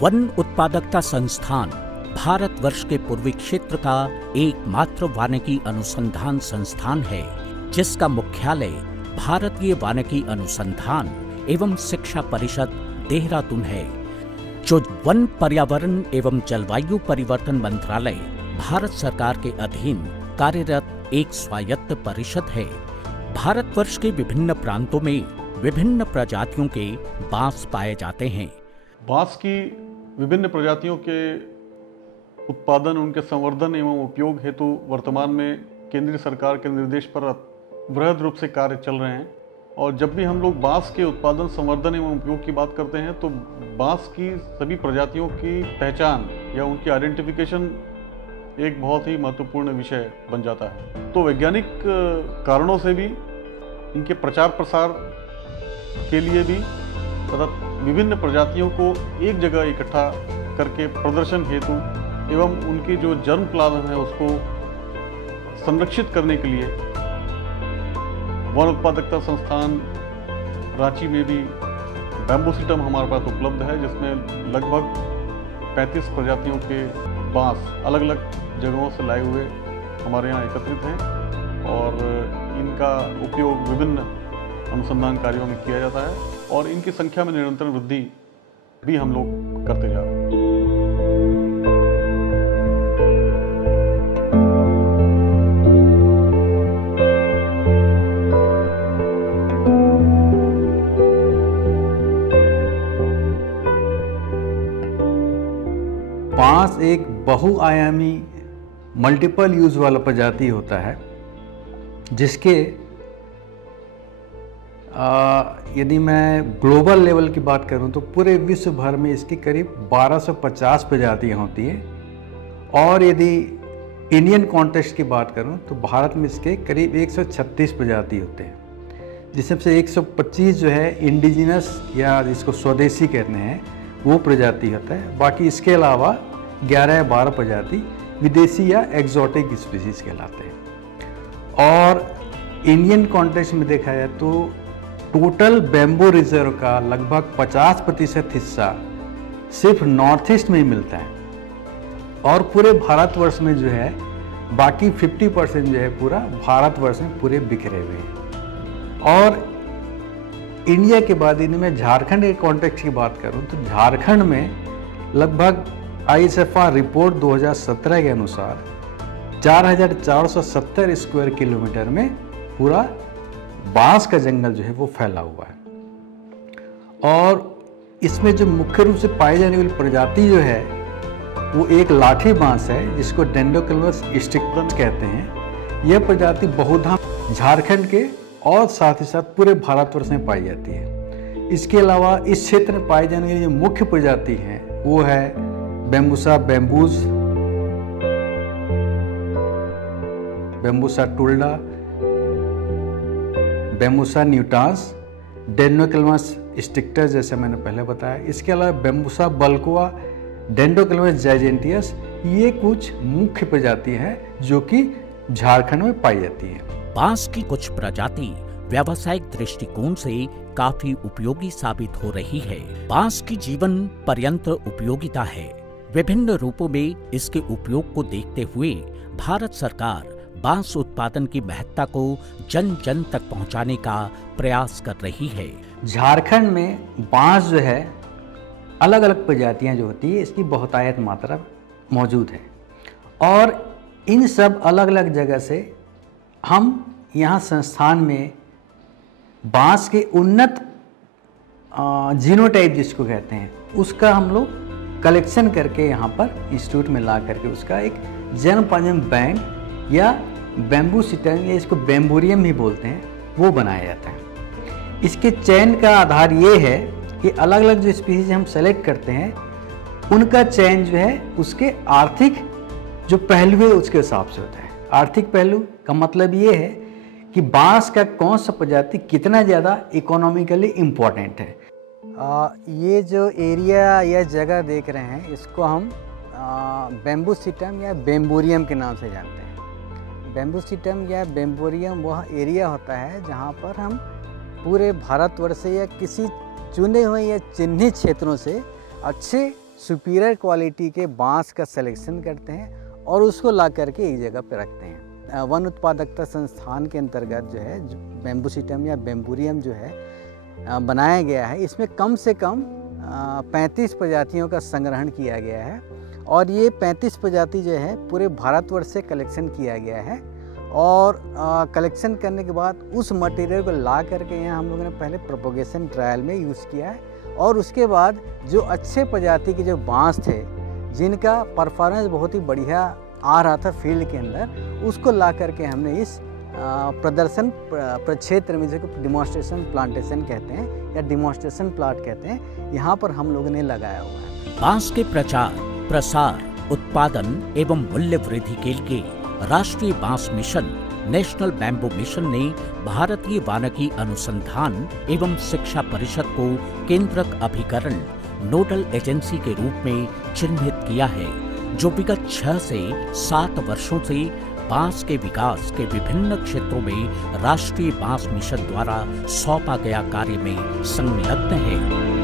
One उत्पादकता संस्थान भारतवर्ष के पूर्वी क्षेत्र का एकमात्र वानिकी अनुसंधान संस्थान है, जिसका मुख्यालय भारतीय वानिकी अनुसंधान एवं शिक्षा परिषद देहरादून है, जो वन, पर्यावरण एवं जलवायु परिवर्तन मंत्रालय भारत सरकार के अधीन कार्यरत एक स्वायत्त परिषद है। भारतवर्ष के विभिन्न प्रांतों में विभिन्न प्रजातियों के बांस पाए जाते हैं। बांस की विभिन्न प्रजातियों के उत्पादन, उनके संवर्धन एवं उपयोग हेतु वर्तमान में केंद्रीय सरकार के निर्देश पर वृहद रूप से कार्य चल रहे हैं। और जब भी हम लोग बांस के उत्पादन, संवर्धन एवं उपयोग की बात करते हैं तो बांस की सभी प्रजातियों की पहचान या उनकी आइडेंटिफिकेशन एक बहुत ही महत्वपूर्ण विषय बन जाता है। तो वैज्ञानिक कारणों से भी, इनके प्रचार प्रसार के लिए भी तथा विभिन्न प्रजातियों को एक जगह इकट्ठा करके प्रदर्शन हेतु एवं उनकी जो जन्म क्लादन है उसको संरक्षित करने के लिए वन उत्पादकता संस्थान रांची में भी बैम्बूसिटम हमारे पास उपलब्ध है, जिसमें लगभग 35 प्रजातियों के बांस अलग अलग जगहों से लाए हुए हमारे यहाँ एकत्रित हैं और इनका उपयोग विभिन्न अनुसंधान कार्यों में किया जाता है और इनकी संख्या में निरंतर वृद्धि भी हम लोग करते जा रहे हैं। बांस एक बहुआयामी मल्टीपल यूज वाला प्रजाति होता है, जिसके यदि मैं ग्लोबल लेवल की बात करूं तो पूरे विश्व भर में इसकी करीब 1250 प्रजातियां होती हैं और यदि इंडियन कॉन्टेक्स्ट की बात करूं तो भारत में इसके करीब 136 प्रजाति होते हैं, जिसमें से 125 जो है इंडिजिनस या जिसको स्वदेशी कहते हैं वो प्रजाति होता है। बाकी इसके अलावा 11 या 12 प्रजाति विदेशी या एक्जोटिक स्पीसीज कहलाते हैं। और इंडियन कॉन्टेक्स्ट में देखा जाए तो टोटल बैम्बू रिजर्व का लगभग 50% हिस्सा सिर्फ नॉर्थ ईस्ट में ही मिलता है और पूरे भारतवर्ष में जो है बाकी 50% जो है पूरा भारतवर्ष में पूरे बिखरे हुए हैं। और इंडिया के बाद यदि मैं झारखंड के कॉन्टेक्स्ट की बात करूं तो झारखंड में लगभग ISFR रिपोर्ट 2017 के अनुसार 4470 स्क्वायर किलोमीटर में पूरा बांस का जंगल जो है वो फैला हुआ है। और इसमें जो मुख्य रूप से पाई जाने वाली प्रजाति जो है वो एक लाठी बांस है, जिसको डेंड्रोकल्मस स्टिक्टस कहते हैं। यह प्रजाति बहुधा झारखंड के और साथ ही साथ पूरे भारतवर्ष में पाई जाती है। इसके अलावा इस क्षेत्र में पाई जाने वाली जो मुख्य प्रजाति है वो है बैम्बूसा बैम्बूस, बैम्बूसा टुल्डा, बैम्बूसा न्यूटास, डेंड्रोकल्मस स्टिक्टस जैसे मैंने पहले बताया। इसके अलावा बैम्बूसा बल्कोआ, डेंड्रोकल्मस जाइजेंटियस, ये कुछ मुख्य प्रजाति हैं जो कि झारखंड में पाई जाती हैं। बांस की कुछ प्रजाति व्यावसायिक दृष्टिकोण से काफी उपयोगी साबित हो रही है। बांस की जीवन पर्यंत उपयोगिता है। विभिन्न रूपों में इसके उपयोग को देखते हुए भारत सरकार बांस उत्पादन की महत्ता को जन जन तक पहुंचाने का प्रयास कर रही है। झारखंड में बांस जो है अलग अलग प्रजातियां जो होती है इसकी बहुतायत मात्रा मौजूद है और इन सब अलग अलग जगह से हम यहाँ संस्थान में बांस के उन्नत जीनोटाइप जिसको कहते हैं उसका हम लोग कलेक्शन करके यहाँ पर इंस्टीट्यूट में ला करके उसका एक जन्म पंजीयन बैंक या बैम्बूसिटम या इसको बैम्बोरियम ही बोलते हैं वो बनाया जाता है। इसके चयन का आधार ये है कि अलग अलग जो स्पीसीज हम सेलेक्ट करते हैं उनका चयन जो है उसके आर्थिक जो पहलू है उसके हिसाब से होता है। आर्थिक पहलू का मतलब ये है कि बांस का कौन सा प्रजाति कितना ज़्यादा इकोनॉमिकली इम्पोर्टेंट है। ये जो एरिया या जगह देख रहे हैं इसको हम बैम्बूसिटम या बैम्बोरियम के नाम से जानते हैं। बैम्बूसिटम या बैम्बोरियम वह एरिया होता है जहाँ पर हम पूरे भारतवर्ष से या किसी चुने हुए या चिन्हित क्षेत्रों से अच्छे सुपीरियर क्वालिटी के बांस का सिलेक्शन करते हैं और उसको ला करके एक जगह पे रखते हैं। वन उत्पादकता संस्थान के अंतर्गत जो है बैम्बूसिटम या बैम्बूरियम जो है बनाया गया है, इसमें कम से कम 35 प्रजातियों का संग्रहण किया गया है और ये 35 प्रजाति जो है पूरे भारतवर्ष से कलेक्शन किया गया है। और कलेक्शन करने के बाद उस मटेरियल को ला करके यहाँ हम लोगों ने पहले प्रोपोगेशन ट्रायल में यूज़ किया है और उसके बाद जो अच्छे प्रजाति के जो बांस थे जिनका परफॉर्मेंस बहुत ही बढ़िया आ रहा था फील्ड के अंदर, उसको ला करके हमने इस प्रदर्शन प्रक्षेत्र में जिसको डिमॉन्स्ट्रेशन प्लांटेशन कहते हैं या डिमॉन्स्ट्रेशन प्लाट कहते हैं, यहाँ पर हम लोगों ने लगाया हुआ है। बांस के प्रचार, प्रसार, उत्पादन एवं मूल्य वृद्धि के लिए राष्ट्रीय बांस मिशन, नेशनल बैम्बू मिशन ने भारतीय वानिकी अनुसंधान एवं शिक्षा परिषद को केंद्रक अभिकरण नोडल एजेंसी के रूप में चिन्हित किया है, जो विगत 6 से 7 वर्षों से बांस के विकास के विभिन्न क्षेत्रों में राष्ट्रीय बांस मिशन द्वारा सौंपा गया कार्य में संलग्न है।